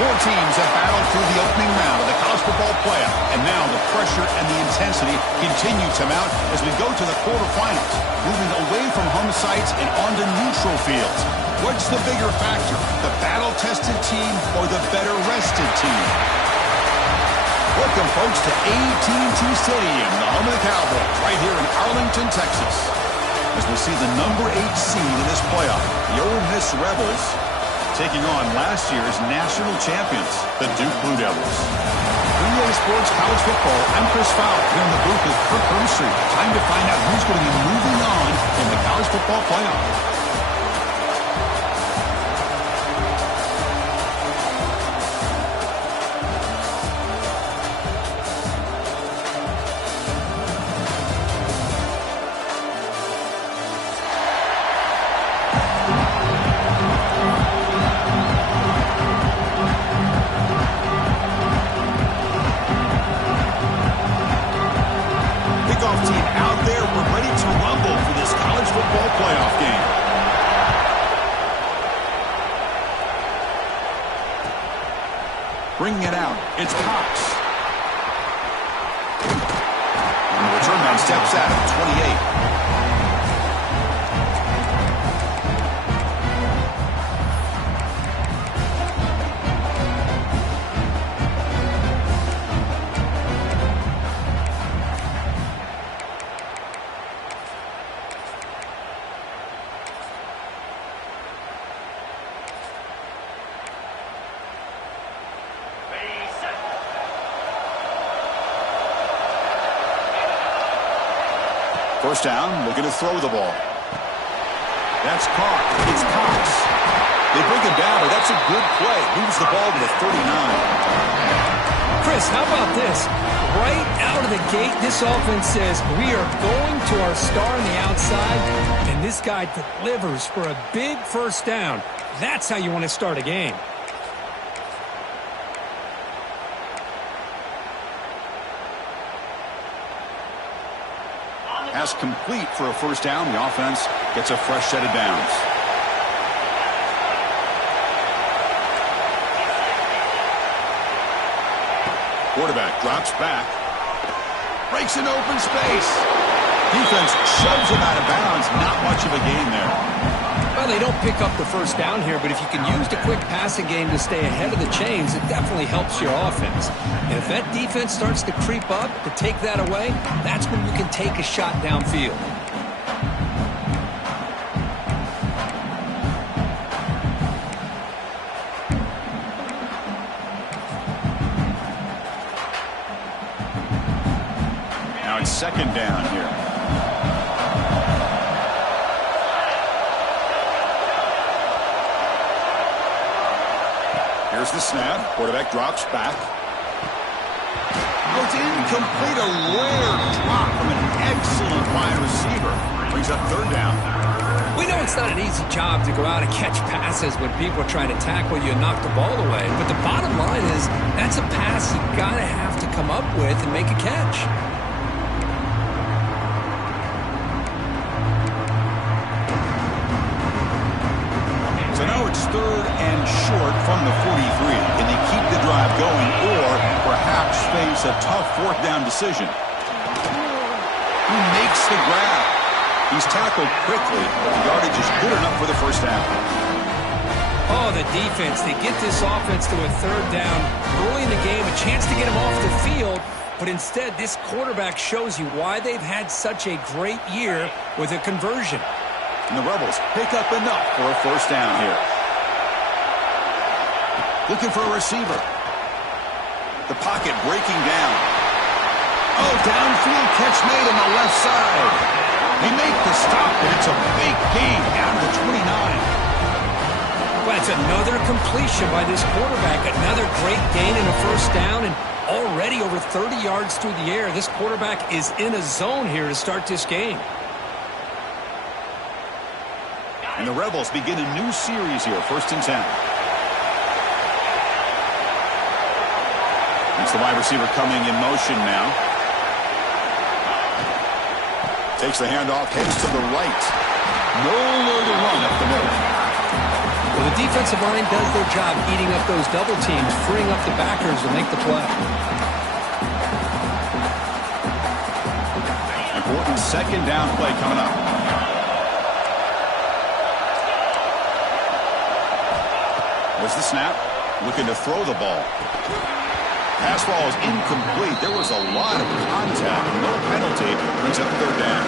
Four teams have battled through the opening round of the college football playoff, and now the pressure and the intensity continue to mount as we go to the quarterfinals, moving away from home sites and onto neutral fields. What's the bigger factor, the battle-tested team or the better-rested team? Welcome, folks, to AT&T Stadium, the home of the Cowboys, right here in Arlington, Texas. As we see the number 8 seed in this playoff, the Ole Miss Rebels, taking on last year's national champions, the Duke Blue Devils. EA Sports College Football, I'm Chris Fowler, here in the booth with Kirk Herbstreit. Time to find out who's going to be moving on in the college football playoff. Bringing it out, it's Cox. And the return man steps out at 28. First down, looking to throw the ball. That's caught. It's Cox. They bring him down, but that's a good play. Moves the ball to the 39. Chris, how about this? Right out of the gate, this offense says we are going to our star on the outside, and this guy delivers for a big first down. That's how you want to start a game. Pass complete for a first down. The offense gets a fresh set of downs. Quarterback drops back. Breaks an open space. Defense shoves him out of bounds. Not much of a gain there. Well, they don't pick up the first down here, but if you can use the quick passing game to stay ahead of the chains, it definitely helps your offense. And if that defense starts to creep up, to take that away, that's when you can take a shot downfield. Now it's second down here. Here's the snap. Quarterback drops back. Oh, it's incomplete. A rare drop from an excellent wide receiver. Brings up third down. We know it's not an easy job to go out and catch passes when people are trying to tackle you and knock the ball away. But the bottom line is that's a pass you got to have to come up with and make a catch. So now it's third and short from the 43. Can they keep the drive going or perhaps face a tough fourth down decision? He makes the grab. He's tackled quickly, but the yardage is good enough for the first down. Oh, the defense. They get this offense to a third down early in the game, a chance to get him off the field, but instead this quarterback shows you why they've had such a great year with a conversion. And the Rebels pick up enough for a first down here. Looking for a receiver. The pocket breaking down. Oh, downfield catch made on the left side. They make the stop, and it's a big gain down to the 29. Well, it's another completion by this quarterback. Another great gain in a first down, and already over 30 yards through the air. This quarterback is in a zone here to start this game. And the Rebels begin a new series here, 1st and 10. It's the wide receiver coming in motion now. Takes the handoff, heads to the right. Nowhere to run up the middle. Well, the defensive line does their job eating up those double teams, freeing up the backers to make the play. Important second down play coming up. Was the snap. Looking to throw the ball. Pass ball is incomplete. There was a lot of contact. No penalty. Brings up third down.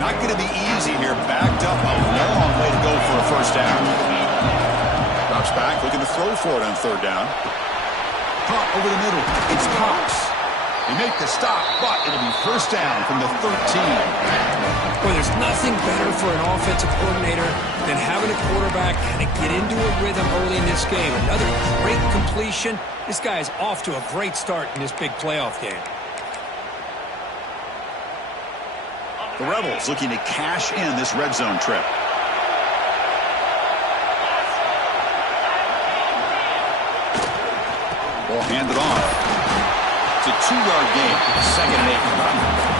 Not going to be easy here. Backed up. A long way to go for a first down. Drops back. Looking to throw for it on third down. Caught over the middle. It's Cox. They make the stop, but it'll be first down from the 13. Well, there's nothing better for an offensive coordinator than having a quarterback kind of get into a rhythm early in this game. Another great completion. This guy is off to a great start in this big playoff game. The Rebels looking to cash in this red zone trip. Ball handed off. It's a 2-yard gain. Second and 8.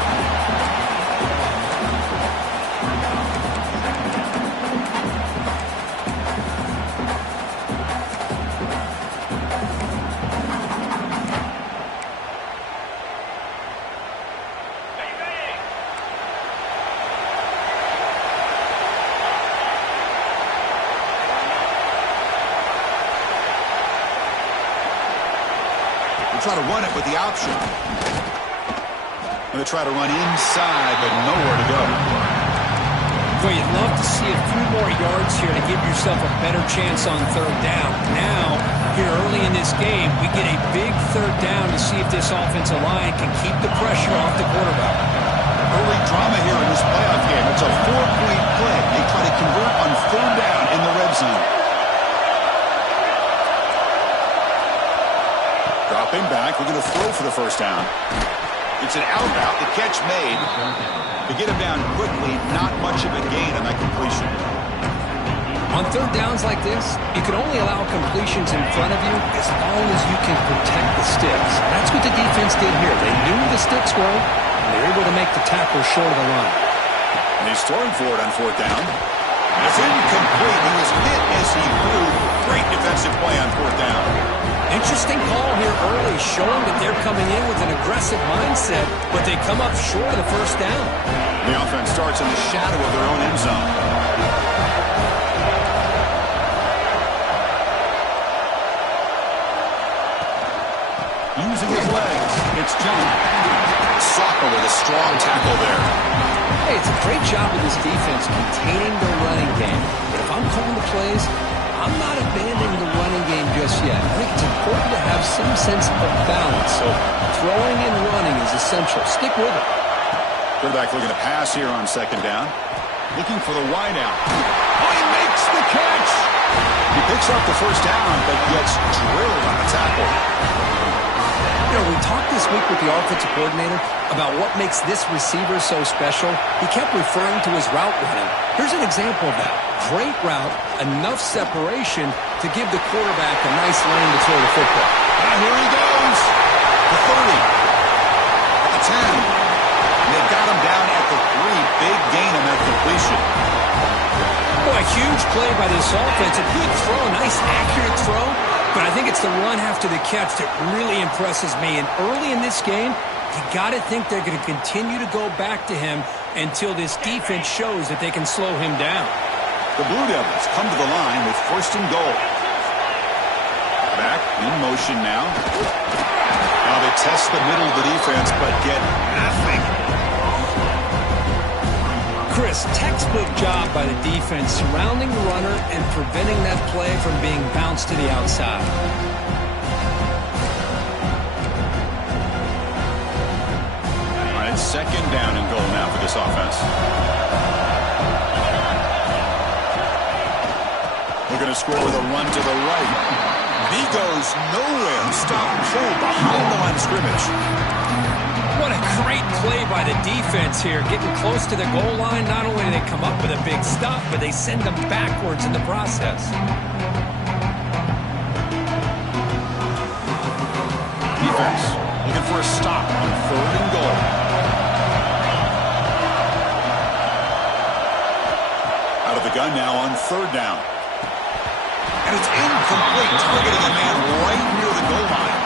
Try to run it with the option. Going to try to run inside, but nowhere to go. Well, you'd love to see a few more yards here to give yourself a better chance on third down. Now, here early in this game, we get a big third down to see if this offensive line can keep the pressure off the quarterback. Early drama here in this playoff game. It's a 4-point play. They try to convert on third down in the red zone. Dropping back, we're going to throw for the first down. It's an out route, the catch made. To get him down quickly, not much of a gain on that completion. On third downs like this, you can only allow completions in front of you as long as you can protect the sticks. That's what the defense did here. They knew the sticks were, and they were able to make the tackle short of the line. And he's throwing for it on fourth down. It's incomplete. He was hit as he threw. Great defensive play on fourth down. Interesting call here early, showing that they're coming in with an aggressive mindset, but they come up short of the first down. The offense starts in the shadow of their own end zone. Using his legs, it's John. Soccer with a strong tackle there. Hey, it's a great job with this defense containing the running game. But if I'm calling the plays, I'm not abandoning the running game just yet. I think it's important to have some sense of balance. So throwing and running is essential. Stick with it. Quarterback looking to pass here on second down. Looking for the wide out. Oh, he makes the catch. He picks up the first down, but gets drilled on the tackle. You know, we talked this week with the offensive coordinator about what makes this receiver so special. He kept referring to his route running. Here's an example of that. Great route, enough separation to give the quarterback a nice lane to throw the football. And here he goes. The 30. The 10. And they got him down at the 3. Big gain on that completion. Boy, a huge play by this offense. A good throw, a nice accurate throw. But I think it's the run after the catch that really impresses me. And early in this game, you got to think they're going to continue to go back to him until this defense shows that they can slow him down. The Blue Devils come to the line with first and goal. Back in motion now. Now they test the middle of the defense, but get nothing. Chris, textbook job by the defense surrounding the runner and preventing that play from being bounced to the outside. All right, second down and goal now for this offense. They're going to score with a run to the right. He goes nowhere. Stop pull behind the line of scrimmage. What a great play by the defense here. Getting close to the goal line, not only do they come up with a big stop, but they send them backwards in the process. Defense looking for a stop on third and goal. Out of the gun now on third down. And it's incomplete, targeting a man right near the goal line.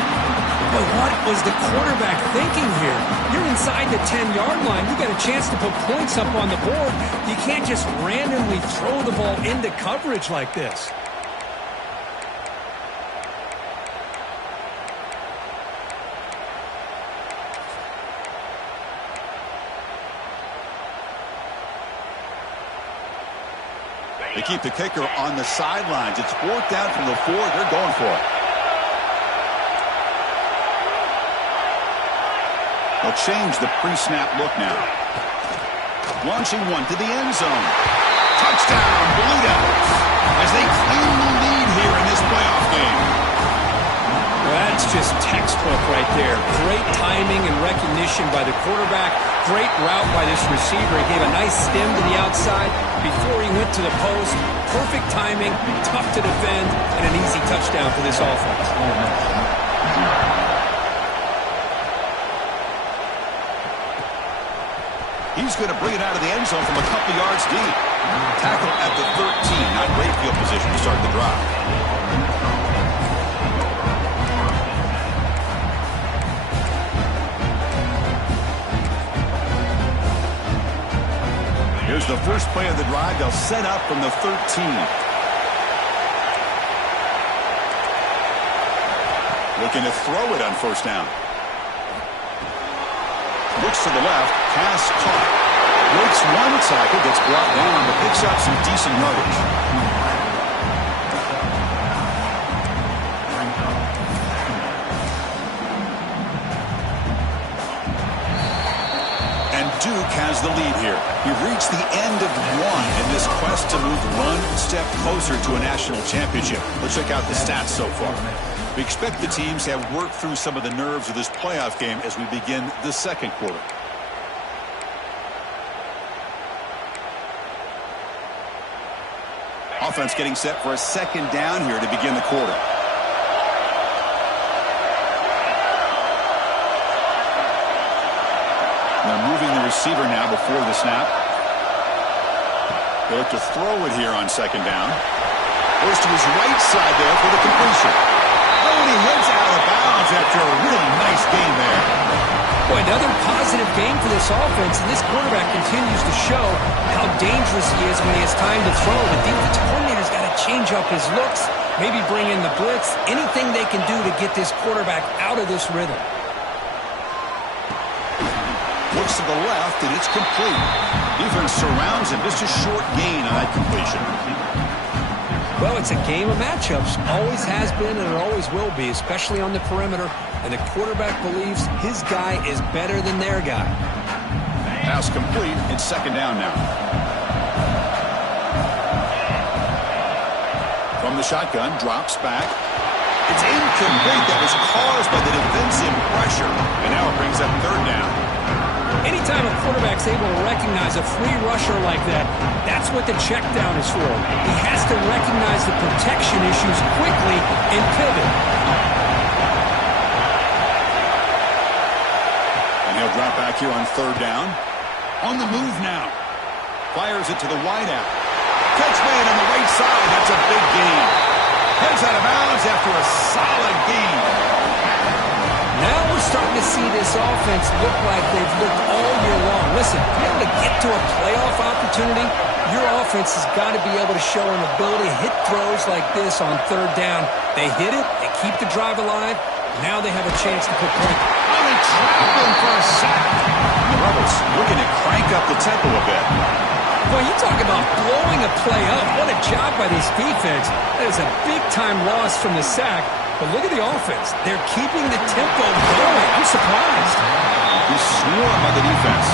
But what was the quarterback thinking here? You're inside the 10-yard line. You got a chance to put points up on the board. You can't just randomly throw the ball into coverage like this. They keep the kicker on the sidelines. It's fourth down from the 4. They're going for it. They'll change the pre-snap look now. Launching one to the end zone. Touchdown, Blue Devils, as they claim the lead here in this playoff game. Well, that's just textbook right there. Great timing and recognition by the quarterback. Great route by this receiver. He gave a nice stem to the outside before he went to the post. Perfect timing, tough to defend, and an easy touchdown for this offense. He's going to bring it out of the end zone from a couple yards deep. Tackle at the 13. Not great field position to start the drive. Here's the first play of the drive. They'll set up from the 13. Looking to throw it on first down. Looks to the left. Pass caught. Breaks one tackle. Gets brought down, but picks up some decent yardage. And Duke has the lead here. We've reached the end of one in this quest to move one step closer to a national championship. Let's check out the stats so far. We expect the teams to have worked through some of the nerves of this playoff game as we begin the second quarter. Offense getting set for a second down here to begin the quarter. They're moving the receiver now before the snap. They look to throw it here on second down. Goes to his right side there for the completion. Oh, and he heads out of bounds after a really nice game there. Boy, another positive game for this offense, and this quarterback continues to show how dangerous he is when he has time to throw. The defensive coordinator's got to change up his looks, maybe bring in the blitz, anything they can do to get this quarterback out of this rhythm. Looks to the left, and it's complete. Defense surrounds him. Just a short gain on that completion. Well, it's a game of matchups. Always has been and it always will be, especially on the perimeter. And the quarterback believes his guy is better than their guy. Pass complete. It's second down now. From the shotgun, drops back. It's incomplete. That was caused by the defensive pressure. And now it brings up third down. Anytime a quarterback's able to recognize a free rusher like that, that's what the check down is for. He has to recognize the protection issues quickly and pivot. And he'll drop back here on third down. On the move now. Fires it to the wideout. Catch made on the right side. That's a big gain. Heads out of bounds after a solid gain. Now we're starting to see this offense look like they've looked all year long. Listen, to be able to get to a playoff opportunity, your offense has got to be able to show an ability to hit throws like this on third down. They hit it, they keep the drive alive. Now they have a chance to put points. Oh, they trap him for a sack. The Rebels looking to crank up the tempo a bit. Boy, you talk about blowing a play up. What a job by this defense. That is a big-time loss from the sack. But look at the offense. They're keeping the tempo going. I'm surprised. He swarmed by the defense.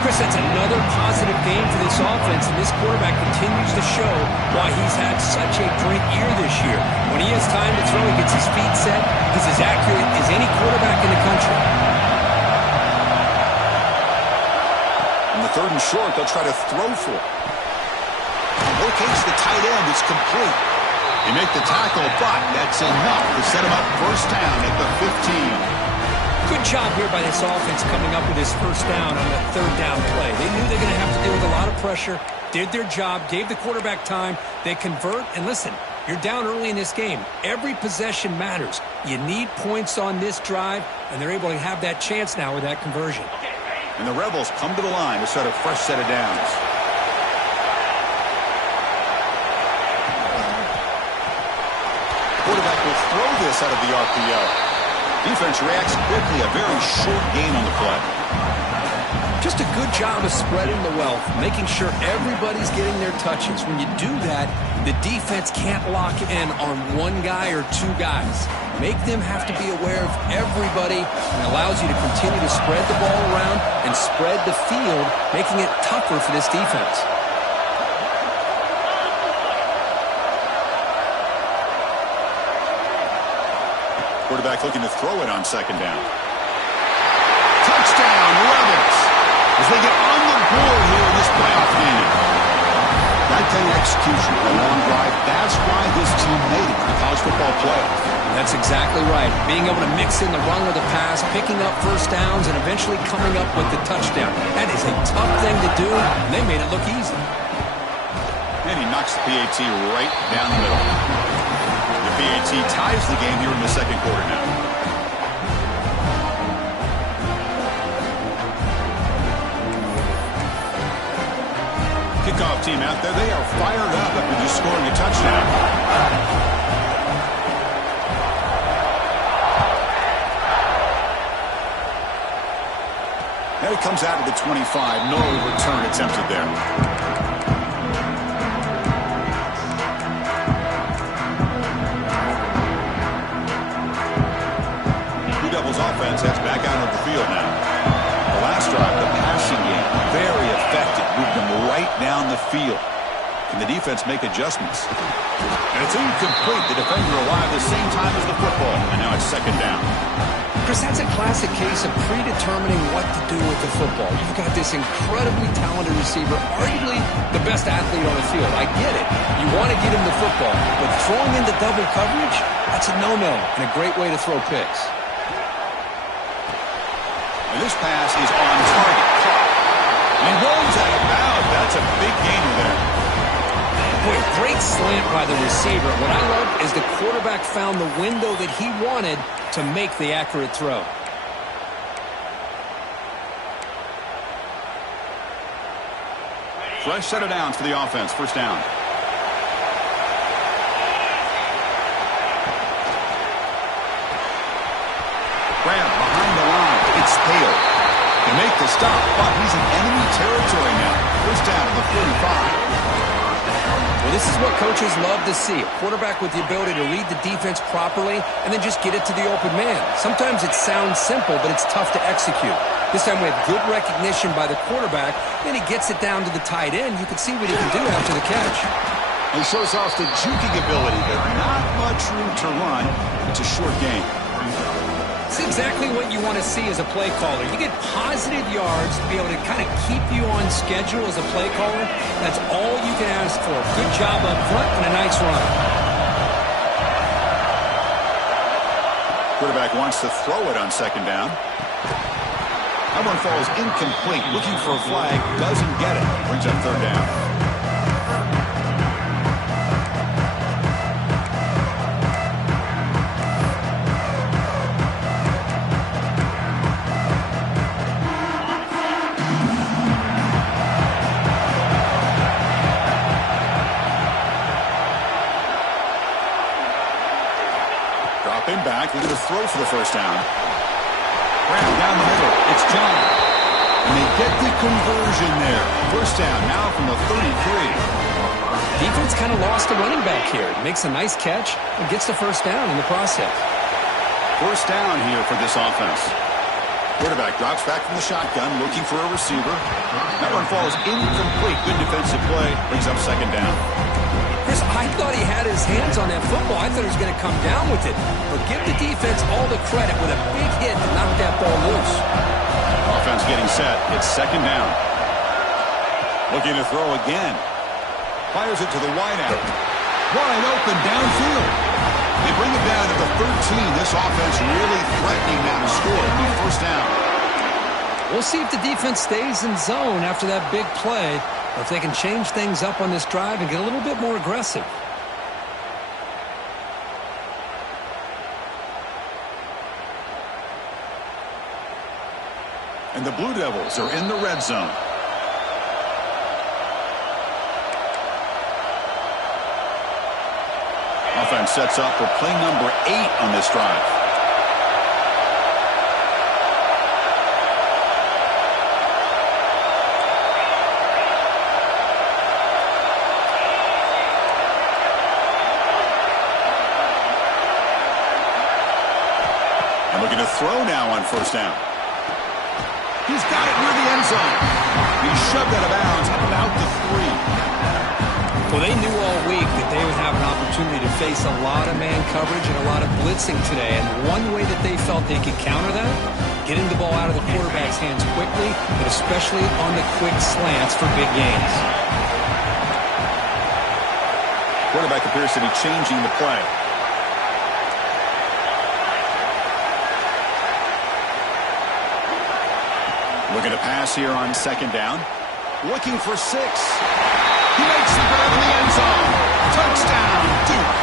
Chris, that's another positive game for this offense, and this quarterback continues to show why he's had such a great year this year. When he has time to throw, he gets his feet set. He's as accurate as any quarterback in the country. On the third and short, they'll try to throw for it. Locates the tight end. It's complete. They make the tackle, but that's enough to set him up first down at the 15. Good job here by this offense coming up with this first down on the third down play. They knew they were going to have to deal with a lot of pressure. did their job, gave the quarterback time. They convert, and listen, you're down early in this game. Every possession matters. You need points on this drive, and they're able to have that chance now with that conversion. And the Rebels come to the line to set a fresh set of downs. Quarterback will throw this out of the RPO. Defense reacts quickly. A very short gain on the play. Just a good job of spreading the wealth, making sure everybody's getting their touches. When you do that, the defense can't lock in on one guy or two guys. Make them have to be aware of everybody, and allows you to continue to spread the ball around and spread the field, making it tougher for this defense. Quarterback looking to throw it on second down. Touchdown, Rebels, as they get on the board here in this playoff game. That kind of execution, a long drive, that's why this team made it to the college football playoff. That's exactly right. Being able to mix in the run with the pass, picking up first downs, and eventually coming up with the touchdown. That is a tough thing to do, and they made it look easy. And he knocks the PAT right down the middle. The PAT ties the game here in the second quarter now. Kickoff team out there. They are fired up after just scoring a touchdown. And it comes out of the 25. No return attempted there. Blue Devils offense heads back out of the field now. The last drive, the passing game, very effective. Moved them right down the field. Can the defense make adjustments? And it's incomplete. The defender arrived the same time as the football. And now it's second down. Chris, that's a classic case of predetermining what to do with the football. You've got this incredibly talented receiver, arguably the best athlete on the field. I get it. You want to get him the football, but throwing into double coverage, that's a no-no and a great way to throw picks. And this pass is on target. And he rolls out of bounds. That's a big gainer there. Boy, great slant by the receiver. What I love is the quarterback found the window that he wanted to make the accurate throw. Fresh set of downs for the offense. First down. Grab behind the line. It's Hale. They make the stop, but he's in enemy territory now. First down to the 45. Well, this is what coaches love to see. A quarterback with the ability to read the defense properly and then just get it to the open man. Sometimes it sounds simple, but it's tough to execute. This time we have good recognition by the quarterback. Then he gets it down to the tight end. You can see what he can do after the catch. He shows off the juking ability, but not much room to run. It's a short game. It's exactly what you want to see as a play caller. You get positive yards to be able to kind of keep you on schedule as a play caller. That's all you can ask for. Good job up front and a nice run. Quarterback wants to throw it on second down. That one falls incomplete. Looking for a flag. Doesn't get it. Brings up third down. Dropping back, looking to throw for the first down. Grab down the middle. It's John. And they get the conversion there. First down now from the 33. Defense kind of lost a running back here. Makes a nice catch and gets the first down in the process. First down here for this offense. Quarterback drops back from the shotgun, looking for a receiver. That one falls incomplete. Good defensive play. Brings up second down. Chris, I thought he had his hands on that football. I thought he was going to come down with it. But give the defense all the credit with a big hit to knock that ball loose. Offense getting set. It's second down. Looking to throw again. Fires it to the wideout. Wide open downfield. They bring it down to the 13. This offense really threatening now to score. First down. We'll see if the defense stays in zone after that big play, or if they can change things up on this drive and get a little bit more aggressive. And the Blue Devils are in the red zone. Offense sets up for play number 8 on this drive. And looking to throw now on first down. He's got it near the end zone. He shoved out of bounds about the 3. Well, they knew all week that they would have an opportunity to face a lot of man coverage and a lot of blitzing today. And one way that they felt they could counter that, getting the ball out of the quarterback's hands quickly, but especially on the quick slants for big gains. Quarterback appears to be changing the play. Looking to pass here on second down. Looking for 6. He makes the grab in the end zone. Touchdown, Duke.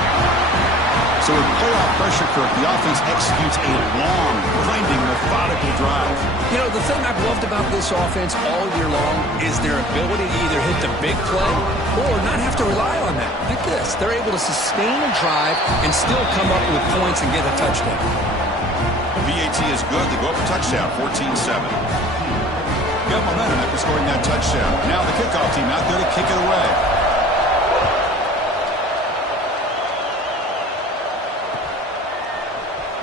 So with playoff pressure, Kirk, the offense executes a long, grinding, methodical drive. You know, the thing I've loved about this offense all year long is their ability to either hit the big play or not have to rely on that. Like this. They're able to sustain a drive and still come up with points and get a touchdown. The VAT is good. They go up a touchdown, 14-7. Got momentum after scoring that touchdown. Now the kickoff team out there to kick it away.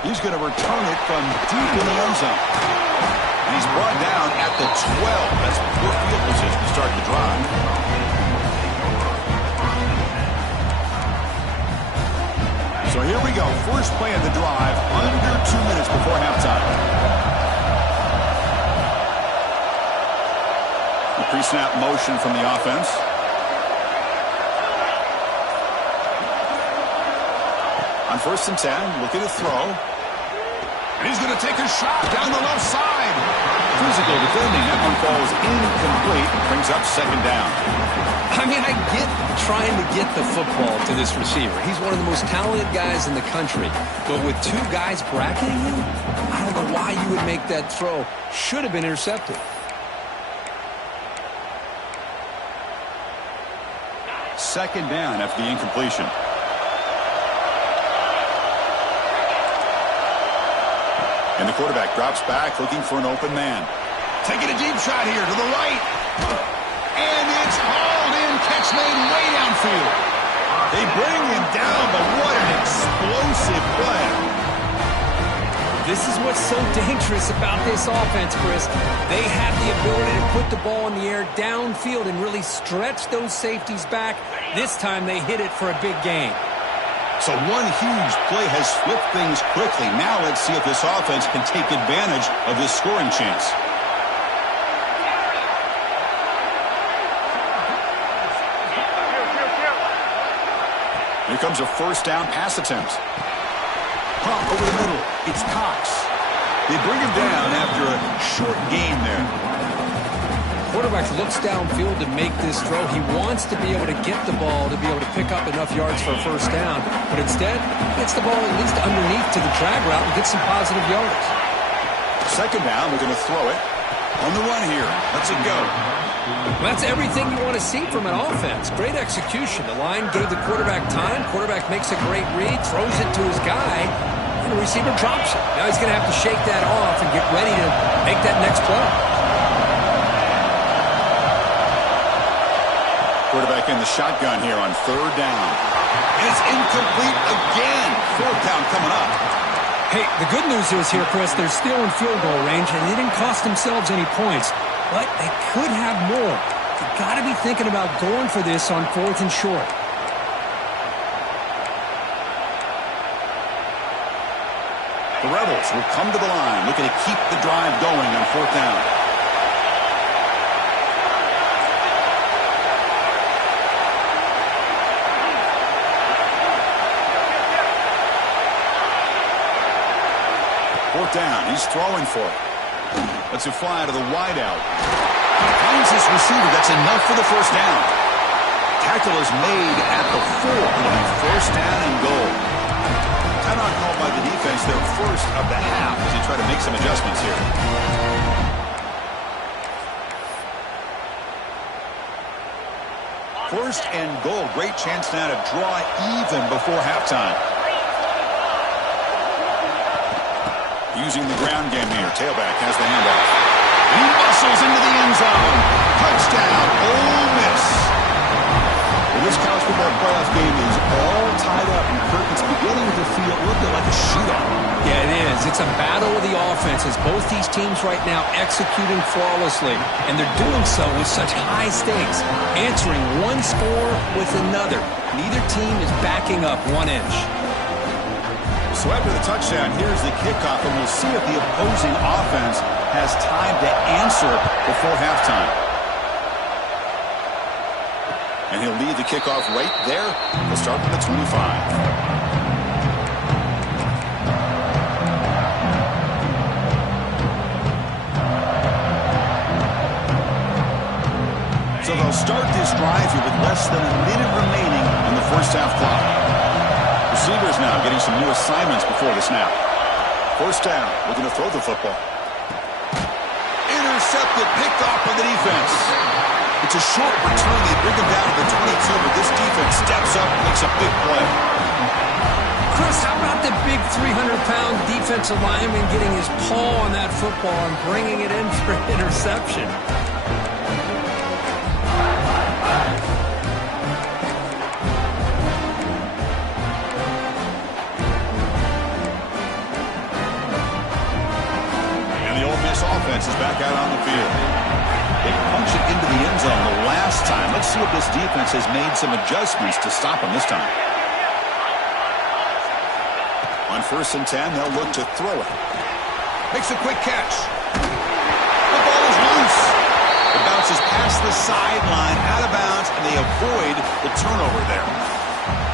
He's going to return it from deep in the end zone. And he's brought down at the 12. That's poor field position to start the drive. So here we go. First play of the drive, under 2 minutes before halftime. Pre-snap motion from the offense. On 1st and 10, looking to throw. And he's going to take a shot down the left side. Physical defending. That one falls incomplete. Brings up second down. I mean, I get trying to get the football to this receiver. He's one of the most talented guys in the country. But with 2 guys bracketing him, I don't know why you would make that throw. Should have been intercepted. Second down after the incompletion. And the quarterback drops back looking for an open man. Taking a deep shot here to the right. And it's hauled in. Catch made way downfield. They bring him down, but what an explosive play. This is what's so dangerous about this offense, Chris. They have the ability to put the ball in the air downfield and really stretch those safeties back. This time they hit it for a big gain. So one huge play has flipped things quickly. Now let's see if this offense can take advantage of this scoring chance. Here comes a first down pass attempt. Pump over the middle. It's Cox. They bring him down after a short gain there. Quarterback looks downfield to make this throw. He wants to be able to get the ball to be able to pick up enough yards for a first down. But instead, gets the ball at least underneath to the drag route and gets some positive yards. Second down, we're going to throw it. On the run here. Let's it go. Well, that's everything you want to see from an offense. Great execution. The line gave the quarterback time. Quarterback makes a great read, throws it to his guy, and the receiver drops it. Now he's going to have to shake that off and get ready to make that next play. Quarterback in the shotgun here on third down. And it's incomplete again. Fourth down coming up. Hey, the good news is here, Chris, they're still in field goal range, and they didn't cost themselves any points. But they could have more. You've got to be thinking about going for this on 4th and short. The Rebels will come to the line, looking to keep the drive going on 4th down. Fourth down, he's throwing for it. Let's it fly to the wideout. Finds his receiver. That's enough for the first down. Tackle is made at the 4. It'll be first down and goal. Timeout called by the defense, their first of the half, as they try to make some adjustments here. First and goal. Great chance now to draw even before halftime. Using the ground game here. Tailback has the handoff. He muscles into the end zone. Touchdown, Ole Miss. Well, this college football playoff game is all tied up, and Kirk, it's beginning to feel a little bit like a shootout. Yeah, it is. It's a battle of the offenses. Both these teams right now executing flawlessly, and they're doing so with such high stakes, answering one score with another. Neither team is backing up 1 inch. So after the touchdown, here's the kickoff, and we'll see if the opposing offense has time to answer before halftime. And he'll lead the kickoff right there. We'll start with the 25. So they'll start this drive here with less than a minute remaining on the first half clock. Receivers now getting some new assignments before the snap. First down, looking to throw the football. Intercepted, picked off by the defense. It's a short return. They bring him down to the 22, but this defense steps up and makes a big play. Chris, how about the big 300-pound defensive lineman getting his paw on that football and bringing it in for an interception? Offense is back out on the field. They punch it into the end zone the last time. Let's see if this defense has made some adjustments to stop them this time. On 1st and 10, they'll look to throw it. Makes a quick catch. The ball is loose. It bounces past the sideline, out of bounds, and they avoid the turnover there.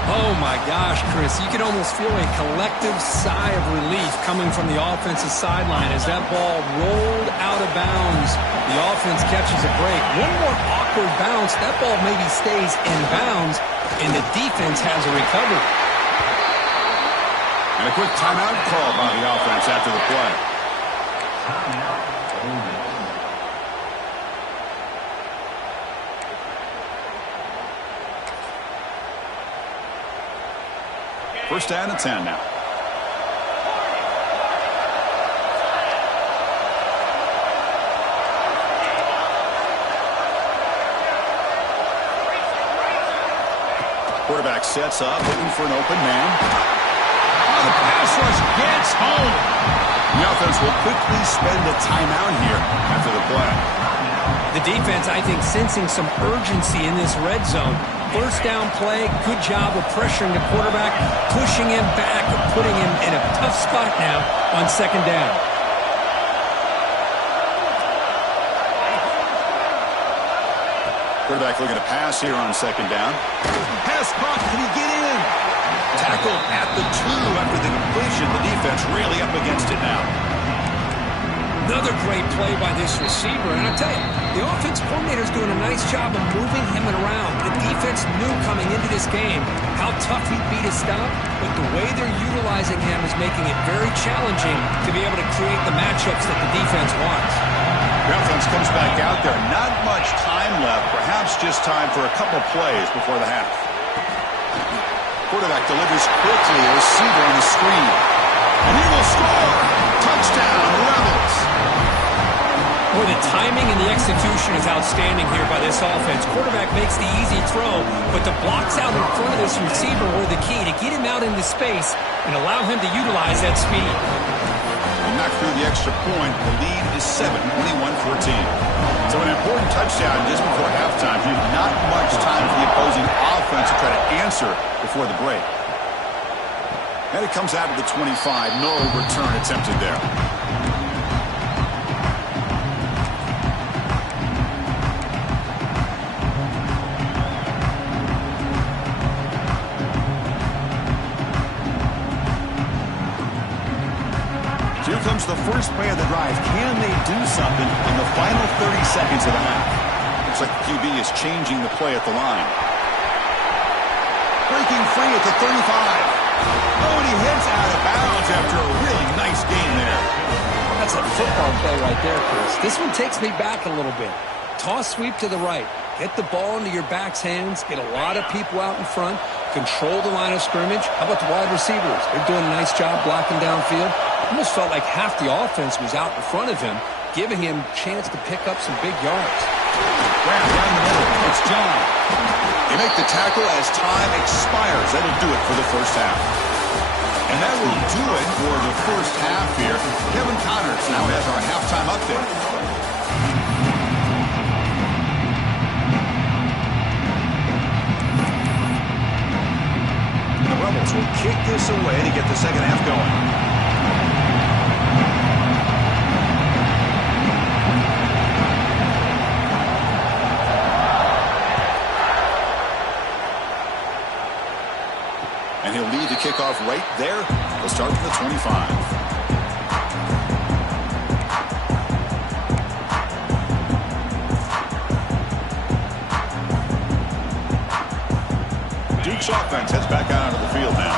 Oh, my gosh, Chris. You can almost feel a collective sigh of relief coming from the offensive sideline as that ball rolled out of bounds. The offense catches a break. One more awkward bounce. That ball maybe stays in bounds, and the defense has a recovery. And a quick timeout call by the offense after the play. First down and 10 now. Quarterback sets up, looking for an open man. Oh, the pass rush gets home. The offense will quickly spend a timeout here after the play. The defense, I think, sensing some urgency in this red zone. First down play, good job of pressuring the quarterback, pushing him back, and putting him in a tough spot now on 2nd down. Quarterback looking to pass here on 2nd down. Pass caught. Can he get in? Tackled at the 2 after the completion. The defense really up against it now. Another great play by this receiver. And I tell you, the offense coordinator's doing a nice job of moving him around. The defense knew coming into this game how tough he'd be to stop, but the way they're utilizing him is making it very challenging to be able to create the matchups that the defense wants. The offense comes back out there. Not much time left. Perhaps just time for a couple plays before the half. Quarterback delivers quickly. A receiver on the screen. And he will score. Touchdown, Rebels. Boy, the timing and the execution is outstanding here by this offense. Quarterback makes the easy throw, but the blocks out in front of this receiver were the key to get him out into space and allow him to utilize that speed. They knock through the extra point. The lead is 7, 21-14. So an important touchdown just before halftime. Not much time for the opposing offense to try to answer before the break. And it comes out of the 25. No return attempted there. Here comes the first play of the drive. Can they do something in the final 30 seconds of the half? Looks like the QB is changing the play at the line. Breaking free at the 35. Oh, and he hits out of bounds after a really nice gain there. That's a football play right there, Chris. This one takes me back a little bit. Toss sweep to the right. Get the ball into your back's hands. Get a lot of people out in front. Control the line of scrimmage. How about the wide receivers? They're doing a nice job blocking downfield. Almost felt like half the offense was out in front of him, giving him a chance to pick up some big yards. Grab down the middle. It's John. They make the tackle as time expires. That'll do it for the first half. And that will do it for the first half here. Kevin Connors now has our halftime update. The Rebels will kick this away to get the second half going. And he'll lead the kickoff right there. We'll start from the 25. Duke's offense heads back out onto the field now.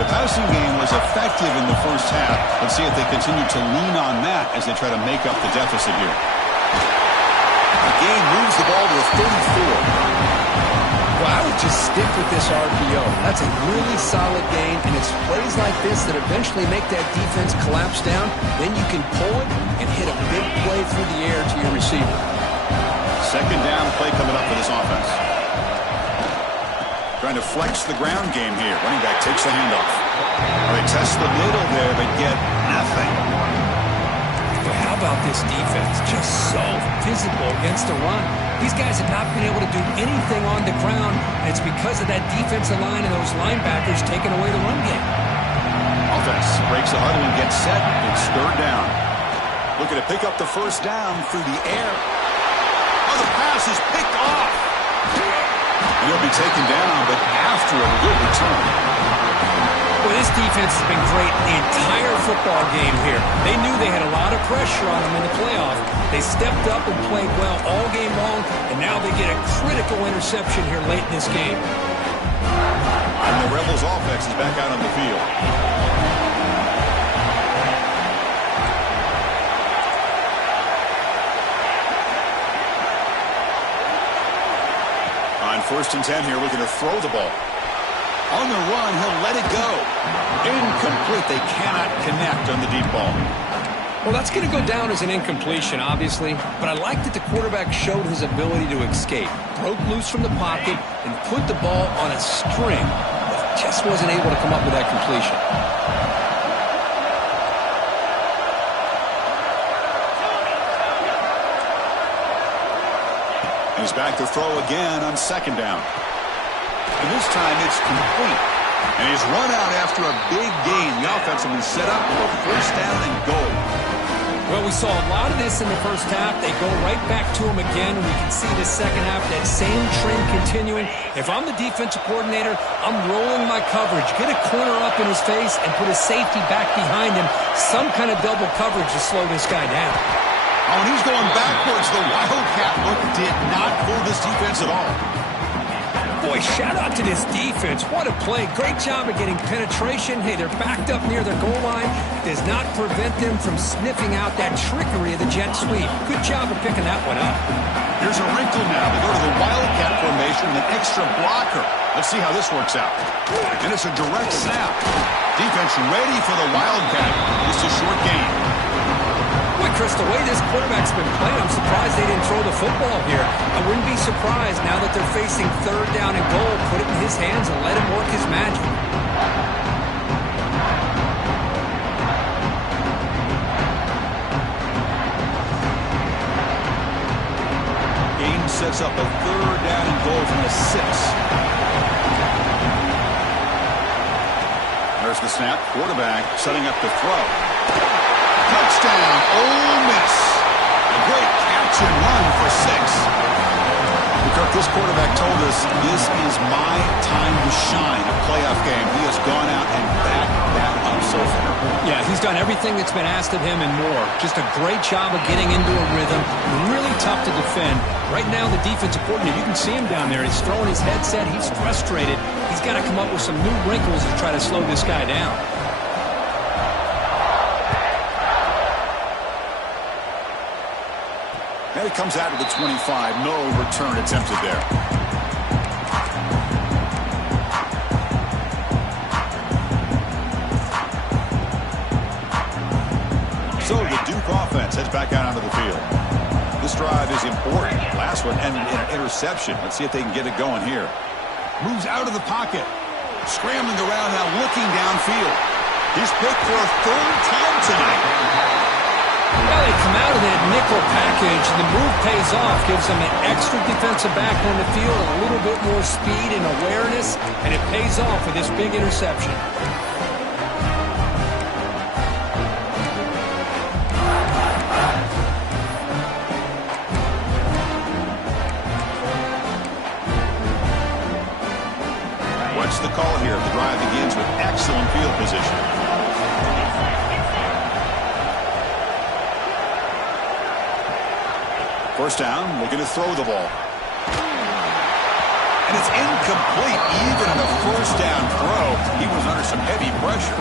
The passing game was effective in the first half. Let's see if they continue to lean on that as they try to make up the deficit here. The game moves the ball to the 34. Well, I would just stick with this RPO. That's a really solid gain, and it's plays like this that eventually make that defense collapse down. Then you can pull it and hit a big play through the air to your receiver. Second down play coming up for this offense. Trying to flex the ground game here. Running back takes the handoff. They test the middle there, but get nothing. How about this defense? Just so physical against the run. These guys have not been able to do anything on the ground, and it's because of that defensive line and those linebackers taking away the run game. Offense breaks the huddle and gets set. It's third down. Looking to pick up the first down through the air. Oh, the pass is picked off. And he'll be taken down, but after a good return. Well, this defense has been great the entire football game here. They knew they had a lot of pressure on them in the playoff. They stepped up and played well all game long, and now they get a critical interception here late in this game. And the Rebels offense is back out on the field. On 1st and 10 here, looking to throw the ball. On the run, he'll let it go. Incomplete. They cannot connect on the deep ball. Well, that's going to go down as an incompletion, obviously, but I like that the quarterback showed his ability to escape, broke loose from the pocket, and put the ball on a string, but just wasn't able to come up with that completion. He's back to throw again on second down. And this time it's complete. And he's run out after a big gain. The offense will be set up for first down and goal. Well, we saw a lot of this in the first half. They go right back to him again. We can see the second half, that same trend continuing. If I'm the defensive coordinator, I'm rolling my coverage. Get a corner up in his face and put his safety back behind him. Some kind of double coverage to slow this guy down. Oh, and he's going backwards. The Wildcat look did not fool this defense at all. Boy, shout out to this defense. What a play. Great job of getting penetration. Hey, they're backed up near their goal line. Does not prevent them from sniffing out that trickery of the jet sweep. Good job of picking that one up. Here's a wrinkle now. They go to the Wildcat formation with an extra blocker. Let's see how this works out. And it's a direct snap. Defense ready for the Wildcat. Just a short gain. Boy, Chris, the way this quarterback's been playing, I'm surprised they didn't throw the football here. I wouldn't be surprised now that they're facing third down and goal. Put it in his hands and let him work his magic. Game sets up a third down and goal from the 6. There's the snap. Quarterback setting up to throw. Touchdown, Ole Miss. A great catch and run for 6. Kirk, this quarterback told us this is my time to shine. A playoff game. He has gone out and backed that up so far. Yeah, he's done everything that's been asked of him and more. Just a great job of getting into a rhythm. Really tough to defend. Right now, the defensive coordinator, you can see him down there. He's throwing his headset. He's frustrated. He's got to come up with some new wrinkles to try to slow this guy down. And it comes out to the 25. No return attempted there. So the Duke offense heads back out onto the field. This drive is important. Last one ended in an interception. Let's see if they can get it going here. Moves out of the pocket. Scrambling around now, looking downfield. He's picked for a third time tonight. Well, they come out of that nickel package. The move pays off, gives them an extra defensive back on the field, a little bit more speed and awareness, and it pays off with this big interception. What's the call here? The drive begins with excellent field position. First down, looking to throw the ball. And it's incomplete. Even on a first down throw, he was under some heavy pressure.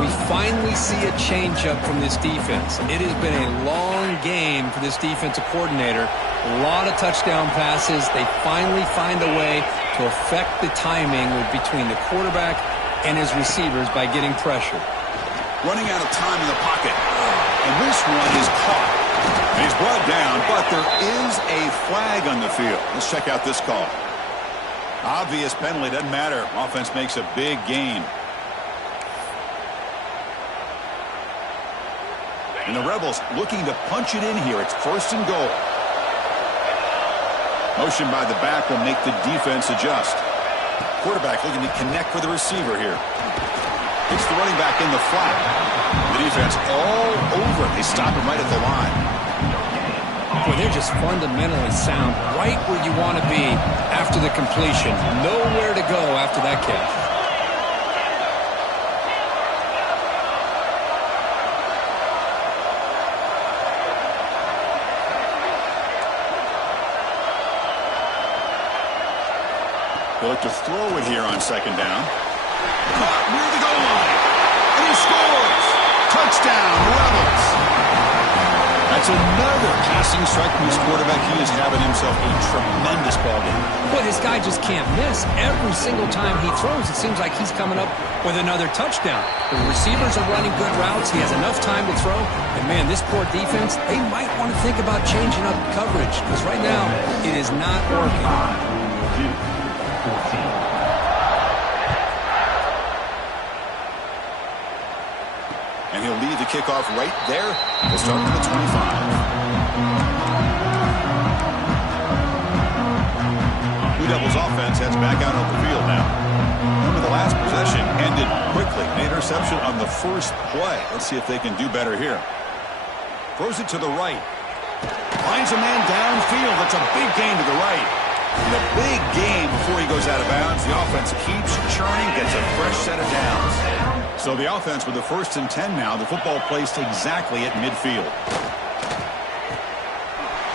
We finally see a changeup from this defense. It has been a long game for this defensive coordinator. A lot of touchdown passes. They finally find a way to affect the timing between the quarterback and his receivers by getting pressure. Running out of time in the pocket. And this one is caught. And he's brought down, but there is a flag on the field. Let's check out this call. Obvious penalty, doesn't matter. Offense makes a big gain. And the Rebels looking to punch it in here. It's first and goal. Motion by the back will make the defense adjust. Quarterback looking to connect with the receiver here. It's the running back in the flat. The defense all over. They stop him right at the line. Boy, they're just fundamentally sound, right where you want to be after the completion. Nowhere to go after that catch. They look to throw it here on second down. Caught near the goal line. And he scores. Touchdown, Rebels. That's another passing strike from his quarterback. He is having himself a tremendous ball game. Boy, this guy just can't miss. Every single time he throws, it seems like he's coming up with another touchdown. The receivers are running good routes. He has enough time to throw. And, man, this poor defense, they might want to think about changing up coverage because right now it is not working. And he'll lead the kickoff right there. We'll start at the 25. Blue Devils offense heads back out on the field now. Remember, the last possession ended quickly. An interception on the first play. Let's see if they can do better here. Throws it to the right. Finds a man downfield. That's a big gain to the right. And a big gain before he goes out of bounds. The offense keeps churning, gets a fresh set of downs. So the offense with the 1st and 10 now. The football placed exactly at midfield.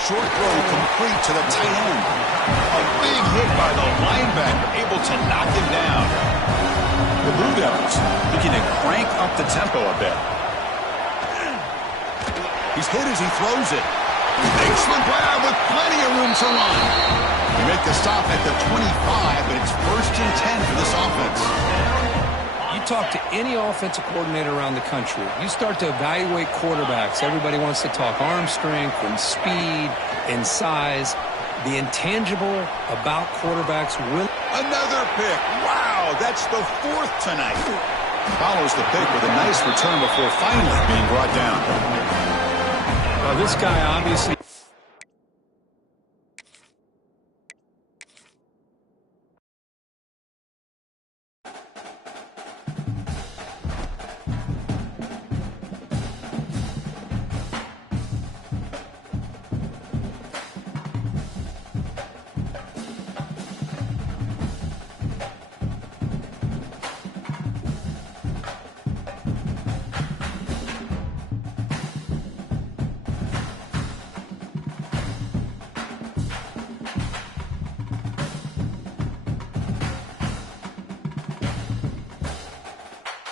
Short throw complete to the tight end. A big hit by the linebacker, able to knock him down. The Blue Devils looking to crank up the tempo a bit. He's hit as he throws it. Excellent grab with plenty of room to run. We make the stop at the 25, but it's 1st and 10 for this offense. You talk to any offensive coordinator around the country, you start to evaluate quarterbacks. Everybody wants to talk arm strength and speed and size. The intangible about quarterbacks will... Another pick. Wow, that's the 4th tonight. Follows the pick with a nice return before finally being brought down. Well, this guy obviously...